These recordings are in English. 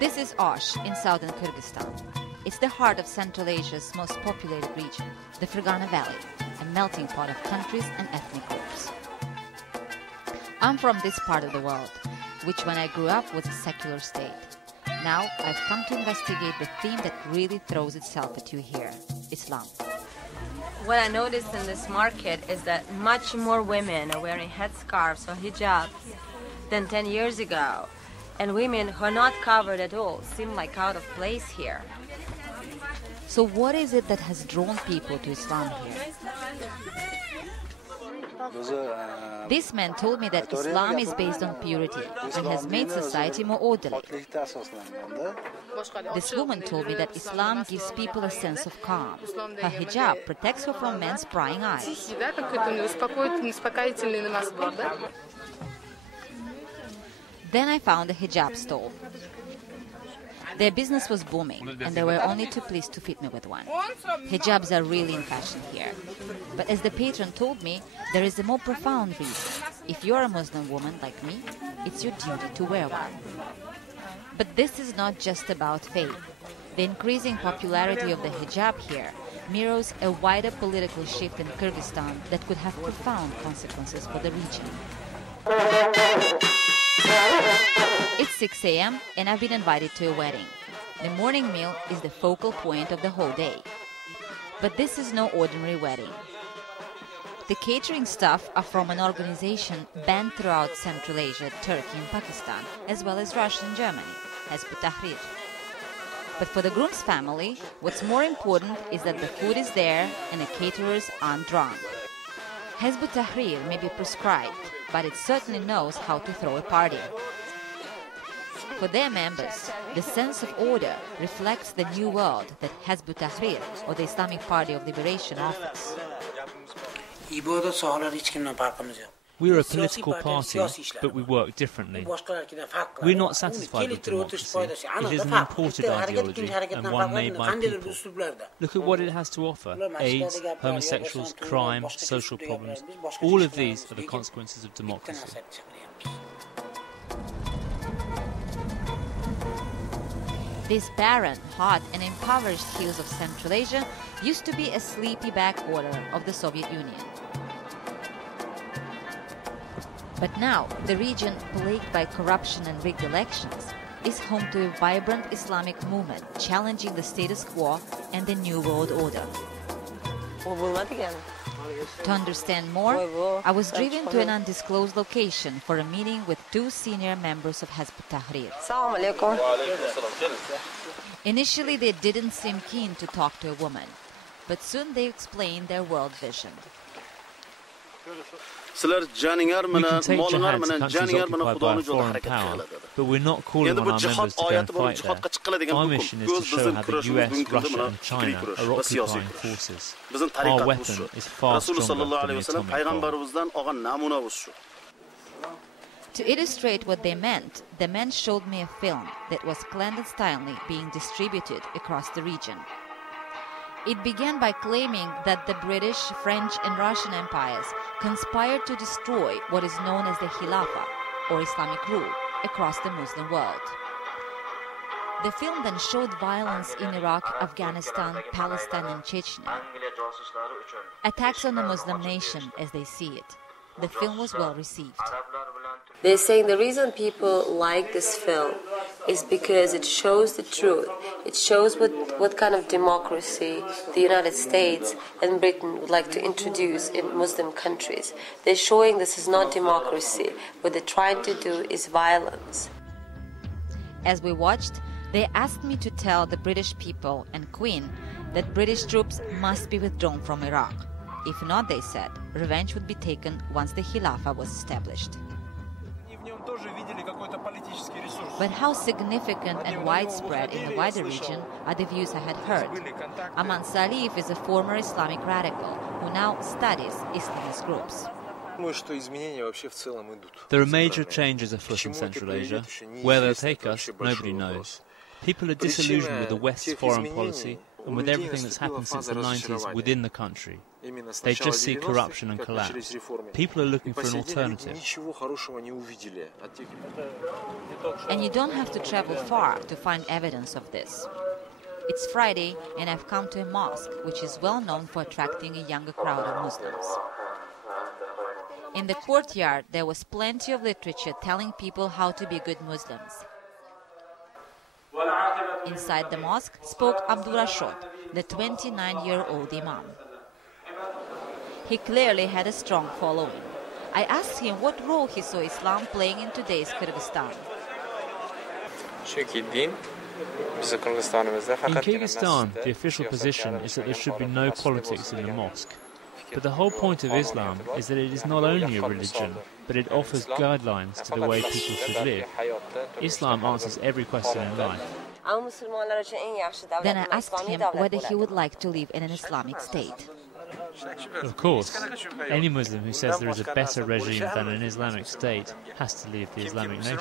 This is Osh in southern Kyrgyzstan. It's the heart of Central Asia's most populated region, the Fergana Valley, a melting pot of countries and ethnic groups. I'm from this part of the world, which when I grew up was a secular state. Now I've come to investigate the theme that really throws itself at you here, Islam. What I noticed in this market is that much more women are wearing headscarves or hijab than 10 years ago. And women who are not covered at all seem like out of place here. So what is it that has drawn people to Islam here? This man told me that Islam is based on purity and has made society more orderly. This woman told me that Islam gives people a sense of calm. Her hijab protects her from men's prying eyes. Then I found a hijab stall. Their business was booming, and they were only too pleased to fit me with one. Hijabs are really in fashion here. But as the patron told me, there is a more profound reason. If you're a Muslim woman like me, it's your duty to wear one. But this is not just about faith. The increasing popularity of the hijab here mirrors a wider political shift in Kyrgyzstan that could have profound consequences for the region. It's 6 a.m. and I've been invited to a wedding. The morning meal is the focal point of the whole day. But this is no ordinary wedding. The catering staff are from an organization banned throughout Central Asia, Turkey and Pakistan, as well as Russia and Germany, Hizb ut-Tahrir. But for the groom's family, what's more important is that the food is there and the caterers aren't drunk. Hizb ut-Tahrir may be prescribed, but it certainly knows how to throw a party. For their members, the sense of order reflects the new world that Hizb ut-Tahrir, or the Islamic Party of Liberation, offers. We are a political party, but we work differently. We're not satisfied with democracy. It is an imported ideology and one made by people. Look at what it has to offer. AIDS, homosexuals, crime, social problems. All of these are the consequences of democracy. This barren, hot and impoverished hills of Central Asia used to be a sleepy backwater of the Soviet Union. But now, the region, plagued by corruption and rigged elections, is home to a vibrant Islamic movement challenging the status quo and the New World Order. To understand more, I was driven to an undisclosed location for a meeting with two senior members of Hizb ut-Tahrir. Initially, they didn't seem keen to talk to a woman, but soon they explained their world vision. We can take jihad to countries occupied by a foreign power, but we're not calling on our members to go and fight there. Our mission is to show how the US, Russia and China are occupying forces. Our weapon is far stronger than the atomic bomb. To illustrate what they meant, the men showed me a film that was clandestinely being distributed across the region. It began by claiming that the British, French and Russian empires conspired to destroy what is known as the Khilafah, or Islamic rule, across the Muslim world. The film then showed violence in Iraq, Afghanistan, Palestine and Chechnya. Attacks on the Muslim nation as they see it. The film was well received. They're saying the reason people like this film is because it shows the truth. It shows what kind of democracy the United States and Britain would like to introduce in Muslim countries. They're showing this is not democracy. What they're trying to do is violence. As we watched, they asked me to tell the British people and Queen that British troops must be withdrawn from Iraq. If not, they said, revenge would be taken once the Khilafah was established. But how significant and widespread in the wider region are the views I had heard? Aman Saaliev is a former Islamic radical who now studies Islamist groups. There are major changes afoot in Central Asia. Where they'll take us, nobody knows. People are disillusioned with the West's foreign policy and with everything that's happened since the 90s within the country. They just see corruption and collapse. People are looking for an alternative. And you don't have to travel far to find evidence of this. It's Friday, and I've come to a mosque, which is well known for attracting a younger crowd of Muslims. In the courtyard, there was plenty of literature telling people how to be good Muslims. Inside the mosque spoke Abdul Rashid, the 29-year-old imam. He clearly had a strong following. I asked him what role he saw Islam playing in today's Kyrgyzstan. In Kyrgyzstan, the official position is that there should be no politics in the mosque. But the whole point of Islam is that it is not only a religion, but it offers guidelines to the way people should live. Islam answers every question in life. Then I asked him whether he would like to live in an Islamic state. Of course, any Muslim who says there is a better regime than an Islamic state has to leave the Islamic nation.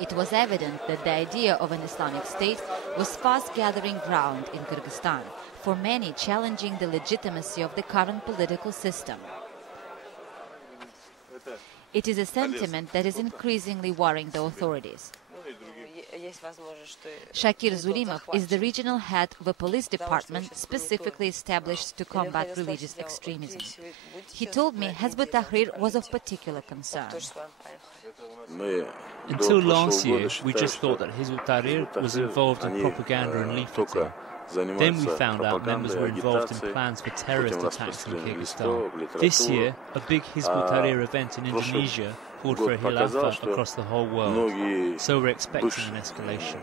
It was evident that the idea of an Islamic state was fast gathering ground in Kyrgyzstan, for many challenging the legitimacy of the current political system. It is a sentiment that is increasingly worrying the authorities. Shakir Zulimov is the regional head of a police department specifically established to combat religious extremism. He told me Hizb ut-Tahrir was of particular concern. Until last year, we just thought that Hizb ut-Tahrir was involved in propaganda and leafleting. Then we found out members were involved in plans for terrorist attacks in Kyrgyzstan. This year, a big Hizb ut-Tahrir event in Indonesia called for a khilafah across the whole world. So we're expecting an escalation.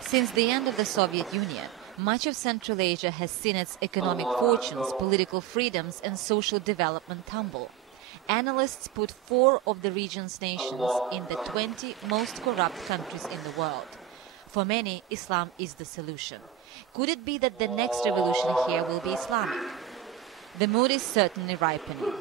Since the end of the Soviet Union, much of Central Asia has seen its economic fortunes, political freedoms and social development tumble. Analysts put 4 of the region's nations in the 20 most corrupt countries in the world. For many, Islam is the solution. Could it be that the next revolution here will be Islamic? The mood is certainly ripening.